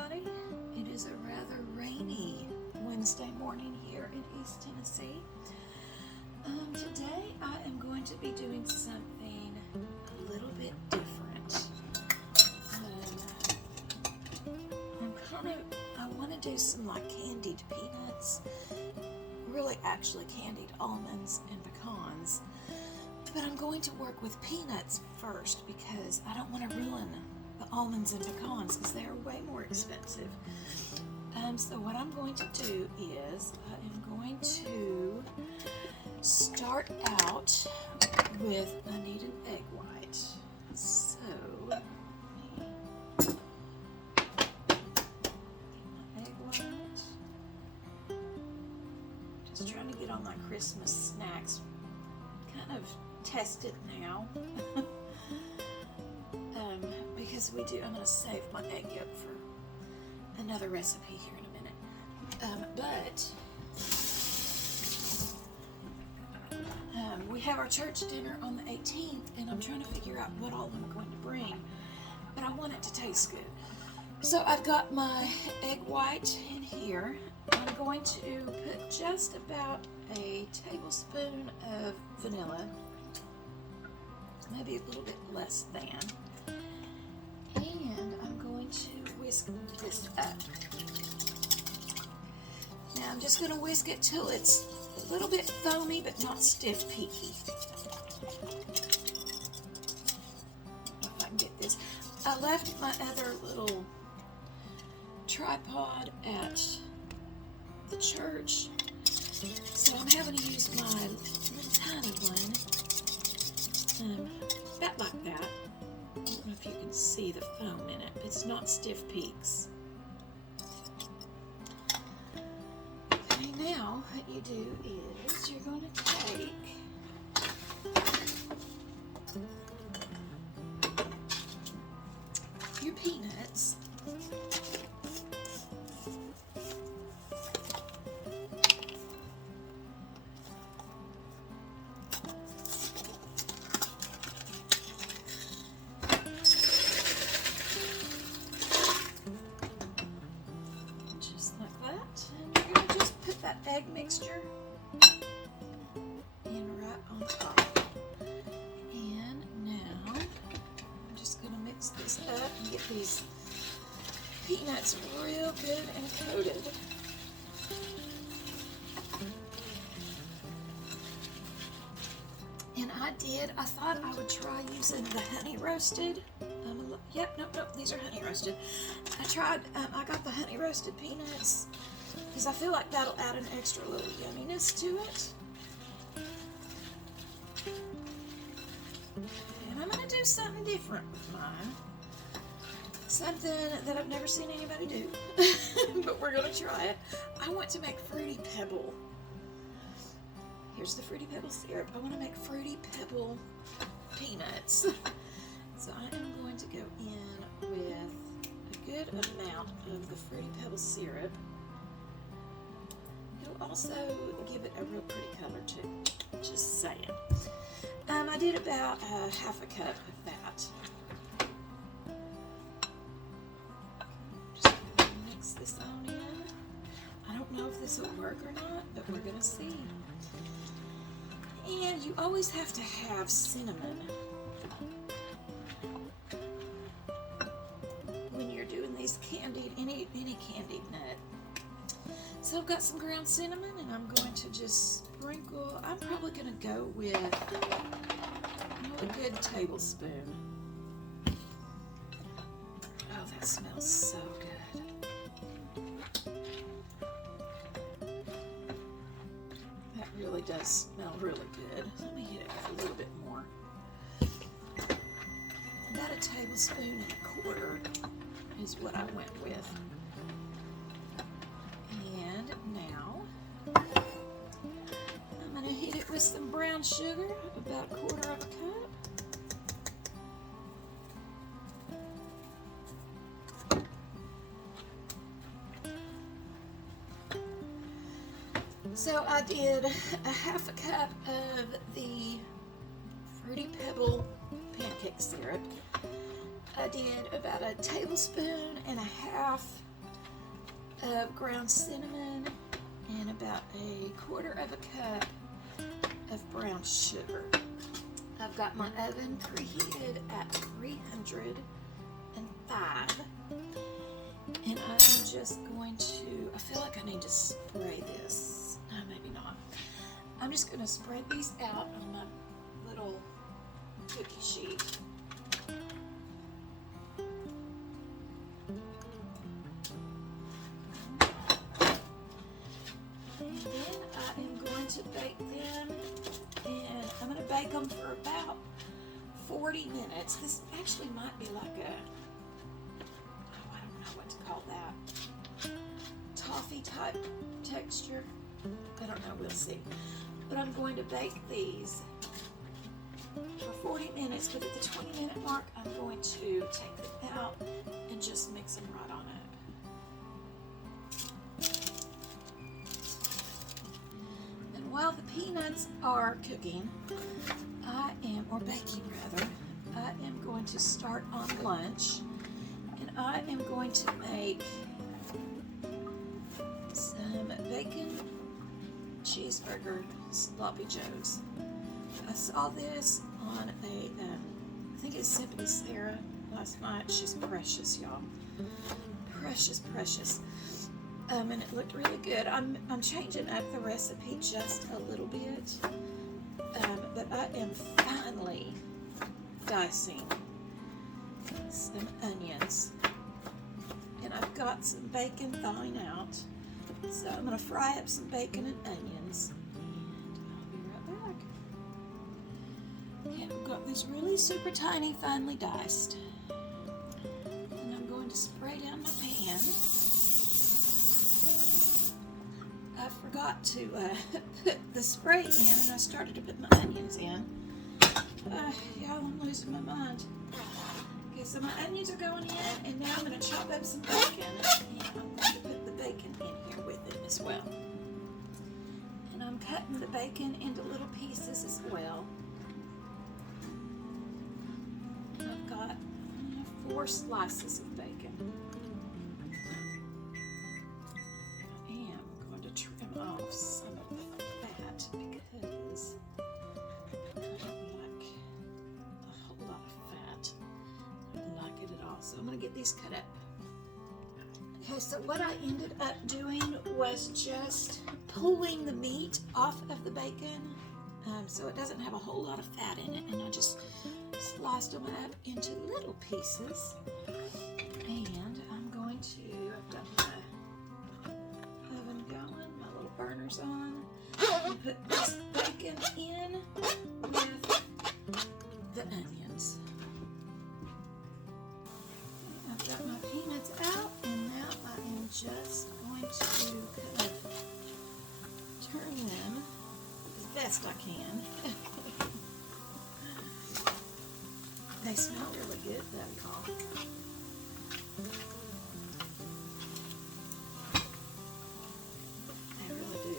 everybody. It is a rather rainy Wednesday morning here in East Tennessee. Today I am going to be doing something a little bit different. I want to do some like candied peanuts, really actually candied almonds and pecans, but I'm going to work with peanuts first because I don't want to ruin the almonds and pecans because they are way more expensive. So what I'm going to do is I am going to start out with, I need an egg white. So let me get my egg white. Just trying to get all my Christmas snacks kind of tested now. Because I'm going to save my egg yolk for another recipe here in a minute. We have our church dinner on the 18th, and I'm trying to figure out what all I'm going to bring, but I want it to taste good. So I've got my egg white in here. I'm going to put just about a tablespoon of vanilla, maybe a little bit less than. And I'm going to whisk this up. Now I'm just going to whisk it till it's a little bit foamy but not stiff peaky. If I can get this. I left my other little tripod at the church, so I'm having to use my little tiny one, about like that. I don't know if you can see the foam in it. It's not stiff peaks. Okay, now what you do is you're going to take your peanuts, egg mixture in right on top. And now I'm just going to mix this up and get these peanuts real good and coated. And I thought I would try using the honey roasted. Nope, these are honey roasted. I got the honey roasted peanuts because I feel like that'll add an extra little yumminess to it. And I'm going to do something different with mine. Something that I've never seen anybody do, but we're going to try it. I want to make Fruity Pebble. Here's the Fruity Pebble syrup. I want to make Fruity Pebble peanuts. So I am going to go in with a good amount of the Fruity Pebble syrup. Also give it a real pretty color too, just saying. I did about half a cup of that. Just mix this on in. I don't know if this will work or not, but we're gonna see. And you always have to have cinnamon when you're doing these candied, any candied nut. So I've got some ground cinnamon, and I'm going to just sprinkle. I'm probably going to go with a good tablespoon. Oh, that smells so good. That really does smell really good. Let me hit it with a little bit more. About a tablespoon and a quarter is what I went with. Now, I'm going to heat it with some brown sugar, about a quarter of a cup. So I did a half a cup of the Fruity Pebble pancake syrup. I did about a tablespoon and a half of ground cinnamon and about a quarter of a cup of brown sugar. I've got my oven preheated at 305, and I'm just going to, I feel like I need to spray this. No, maybe not. I'm just going to spread these out on my little cookie sheet. And then I am going to bake them, and I'm going to bake them for about 40 minutes. This actually might be like a, oh, I don't know what to call that, toffee type texture. I don't know, we'll see. But I'm going to bake these for 40 minutes, but at the 20-minute mark, I'm going to take them out and just mix them right on up. And while the peanuts are cooking, or baking rather, I am going to start on lunch, and I am going to make some bacon cheeseburger sloppy joes. I saw this on a, I think it's Simply Sarah last night. She's precious, y'all. Precious, precious. And it looked really good. I'm changing up the recipe just a little bit, but I am finally dicing some onions, and I've got some bacon thawing out, so I'm going to fry up some bacon and onions, and I'll be right back. Okay, I've got this really super tiny, finely diced, and I'm going to spray down my pan. I forgot to put the spray in, and I started to put my onions in. Y'all, I'm losing my mind. Okay, so my onions are going in, and now I'm going to chop up some bacon, and I'm going to put the bacon in here with it as well. And I'm cutting the bacon into little pieces as well. And I've got 4 slices of bacon. I am going to trim off some of the fat because I don't like a whole lot of fat. I don't like it at all. So I'm going to get these cut up. Okay, so what I ended up doing was just pulling the meat off of the bacon, so it doesn't have a whole lot of fat in it, and I just sliced them up into little pieces. And I'm going to, I've got my oven going, my little burners on, and put this bacon in with the onions. I've got my peanuts out, and now I am just going to kind of turn them as best I can. They smell really good though, y'all. They really do.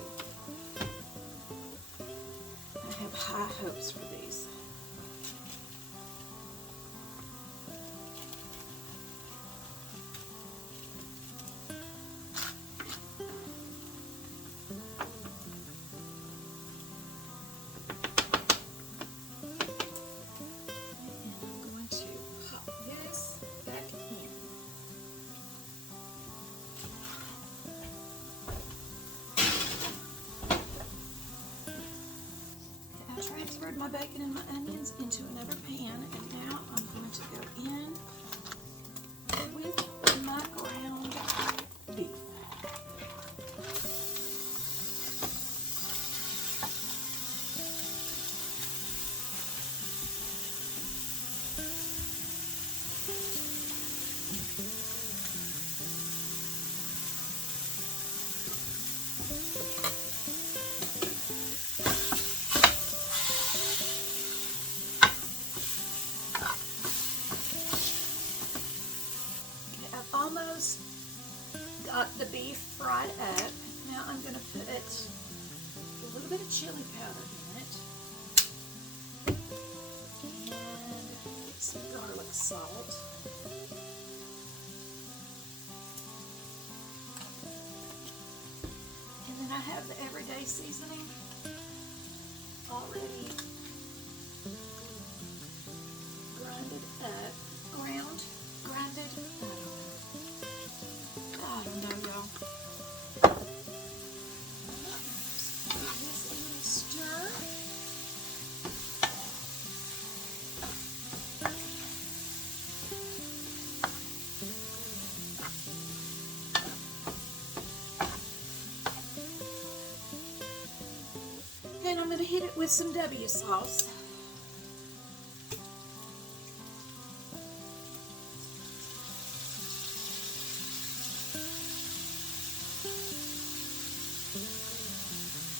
I have high hopes for these. Transferred my bacon and my onions into another pan, and now I'm going to go in with my ground beef. Almost got the beef fried up. Now I'm going to put a little bit of chili powder in it, and some garlic salt. have the everyday seasoning already grinded up, grinded, I don't know, y'all. Give this a little stir. And I'm going to hit it with some W sauce.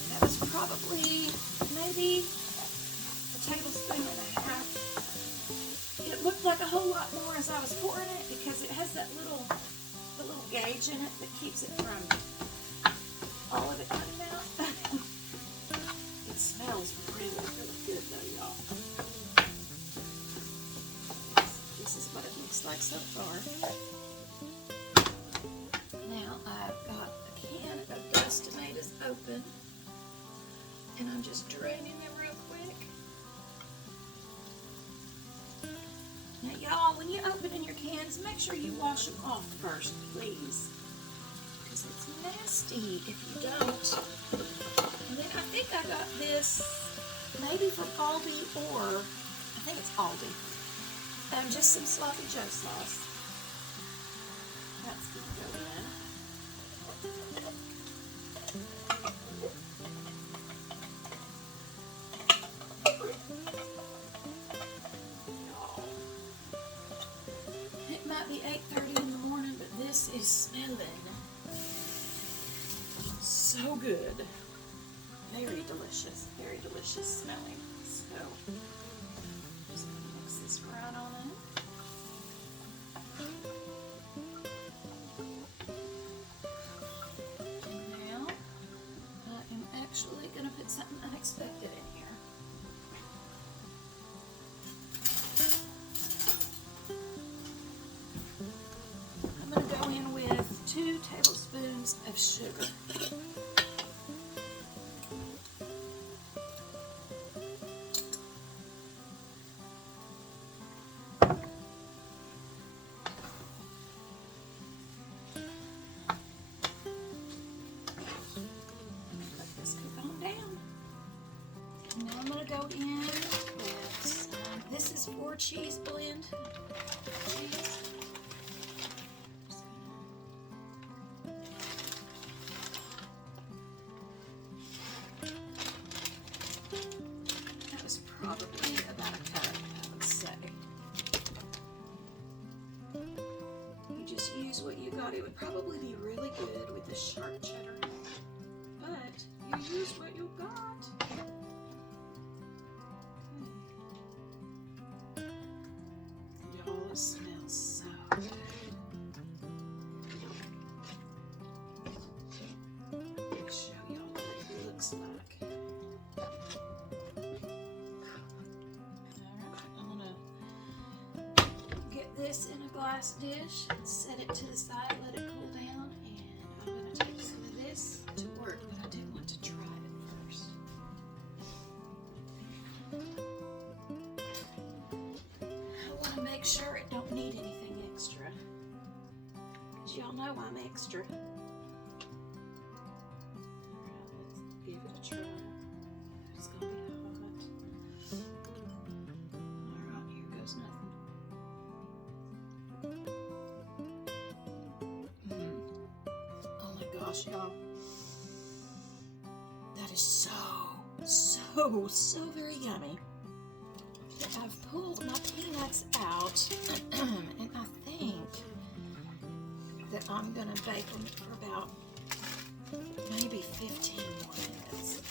That was probably maybe a tablespoon and a half. It looked like a whole lot more as I was pouring it because it has that little gauge in it that keeps it from all of it coming out. It smells really, really good though, y'all. This is what it looks like so far. Now I've got a can of diced tomatoes open, and I'm just draining them real quick. Now y'all, when you open in your cans, make sure you wash them off first, please. Because it's nasty if you don't. And then I think I got this maybe from Aldi, or I think it's Aldi. Just some sloppy Joe sauce. That's going to go in. It might be 8:30 in the morning, but this is smelling so good. Very delicious smelling. So, just going to mix this right on in. And now, I am actually going to put something unexpected in here. I'm going to go in with 2 tablespoons of sugar. Now I'm going to go in with some, this is 4 cheese blend. Cheese. That was probably about a cup, I would say. You just use what you got. It would probably be really good with the sharp cheddar, but you use what you got. It smells so good. Let me show y'all what it looks like. Alright, I'm going to get this in a glass dish and set it to the side, let it cool down, and I'm going to take some of this to work, but I did want to try it first. Make sure it don't need anything extra, because y'all know I'm extra. Alright, let's give it a try. It's gonna be hot. Alright, here goes nothing. Oh my gosh, y'all. That is so very yummy. I've pulled my peanuts out, and I think that I'm going to bake them for about maybe 15 more minutes.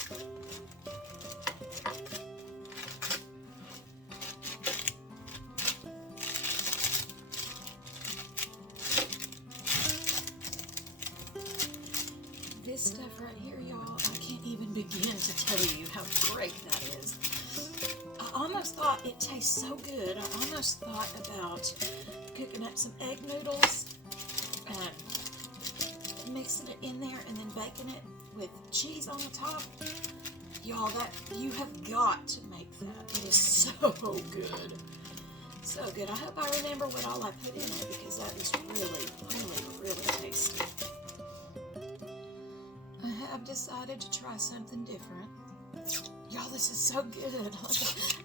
This stuff right here, y'all, I can't even begin to tell you how great that is. I almost thought it tastes so good. I almost thought about cooking up some egg noodles and mixing it in there and then baking it with cheese on the top. Y'all, that you have got to make that. It is so good. So good. I hope I remember what all I put in it because that is really, really, really tasty. I have decided to try something different. Y'all, this is so good.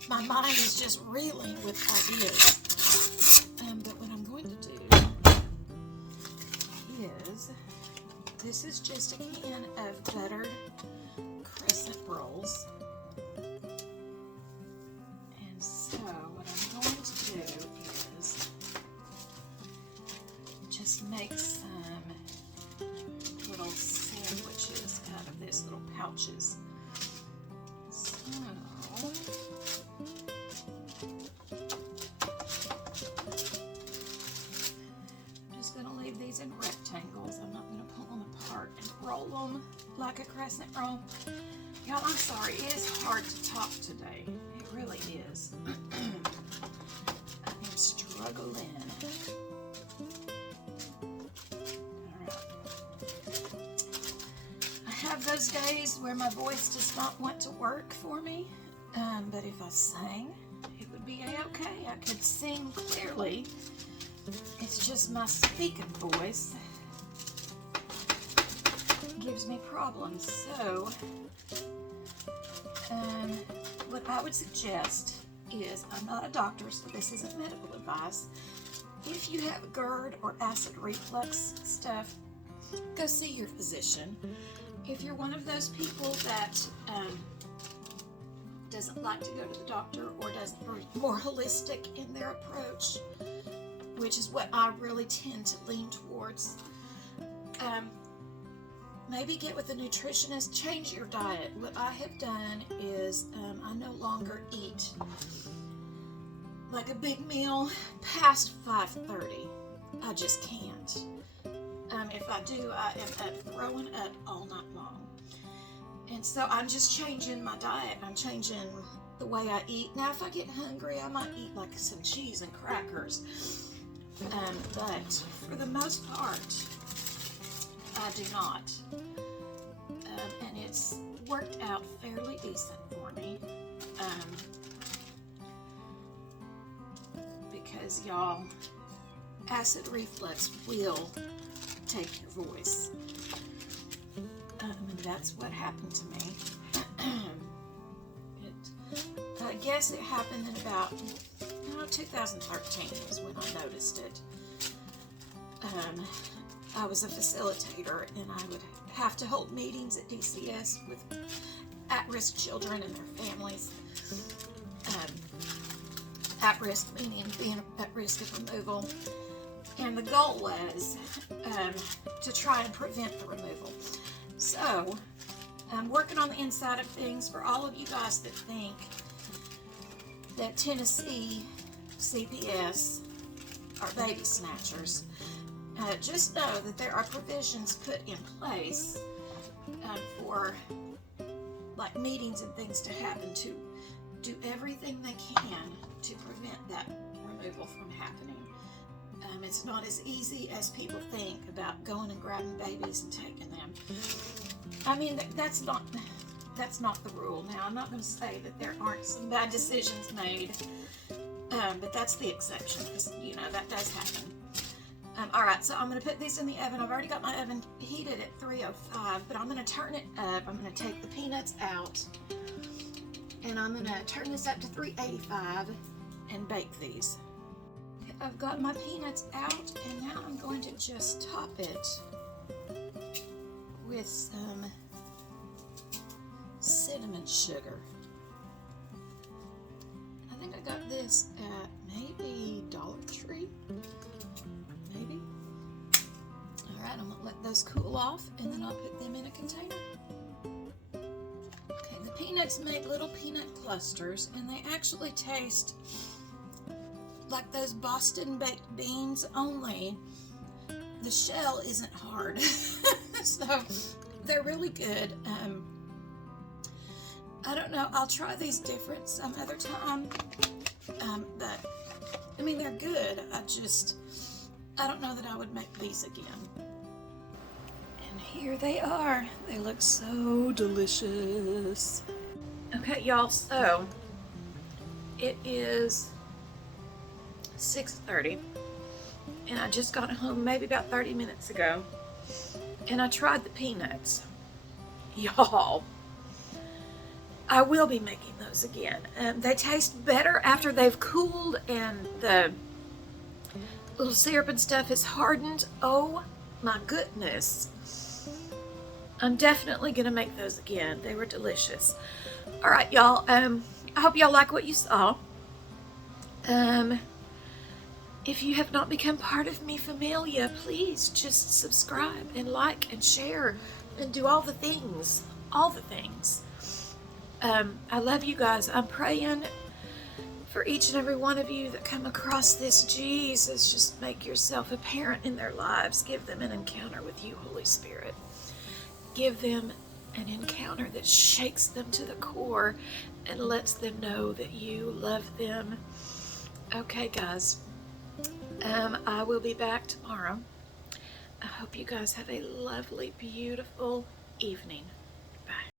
My mind is just reeling with ideas. But what I'm going to do is, this is just a can of buttered crescent rolls. And so what I'm going to do is just make some little sandwiches out of this, little pouches. So I'm just going to leave these in rectangles. I'm not going to pull them apart and roll them like a crescent roll. Y'all, I'm sorry, it is hard to talk today. It really is. I am struggling. I have those days where my voice does not want to work for me, but if I sang, it would be a-okay. I could sing clearly. It's just my speaking voice gives me problems. So, what I would suggest is, I'm not a doctor, so this isn't medical advice. If you have GERD or acid reflux stuff, go see your physician. If you're one of those people that doesn't like to go to the doctor or are more holistic in their approach, which is what I really tend to lean towards, maybe get with a nutritionist, change your diet. What I have done is I no longer eat like a big meal past 5:30. I just can't. If I do, I am up throwing up all night long. And so I'm just changing my diet. I'm changing the way I eat. Now, if I get hungry, I might eat like some cheese and crackers. But for the most part, I do not. And it's worked out fairly decent for me. Because y'all, acid reflux will take your voice. And that's what happened to me. I guess it happened in about 2013 is when I noticed it. I was a facilitator and I would have to hold meetings at DCS with at-risk children and their families. At-risk meaning being at risk of removal. And the goal was to try and prevent the removal. So, I'm working on the inside of things for all of you guys that think that Tennessee CPS are baby snatchers. Just know that there are provisions put in place for like meetings and things to happen to do everything they can to prevent that removal from happening. It's not as easy as people think about going and grabbing babies and taking them. I mean, that's not the rule. Now, I'm not going to say that there aren't some bad decisions made, but that's the exception, because, you know, that does happen. Alright, so I'm going to put these in the oven. I've already got my oven heated at 305, but I'm going to turn it up. I'm going to take the peanuts out, and I'm going to turn this up to 385 and bake these. I've got my peanuts out, and now I'm going to just top it with some cinnamon sugar. I think I got this at maybe Dollar Tree. Maybe. Alright, I'm going to let those cool off, and then I'll put them in a container. Okay, the peanuts made little peanut clusters, and they actually taste like those Boston baked beans, only the shell isn't hard. So they're really good. I don't know, I'll try these different some other time, but I mean, they're good. I don't know that I would make these again. And here they are. They look so delicious. Okay, y'all, so it is 6:30 and I just got home maybe about 30 minutes ago, and I tried the peanuts. Y'all, I will be making those again. They taste better after they've cooled and the little syrup and stuff is hardened. Oh my goodness. I'm definitely gonna make those again. They were delicious. All right, y'all. I hope y'all like what you saw. If you have not become part of Mi Familia, please just subscribe and like and share and do all the things. All the things. I love you guys. I'm praying for each and every one of you that come across this. Jesus, just make yourself apparent in their lives. Give them an encounter with you, Holy Spirit. Give them an encounter that shakes them to the core and lets them know that you love them. Okay, guys. I will be back tomorrow. I hope you guys have a lovely, beautiful evening.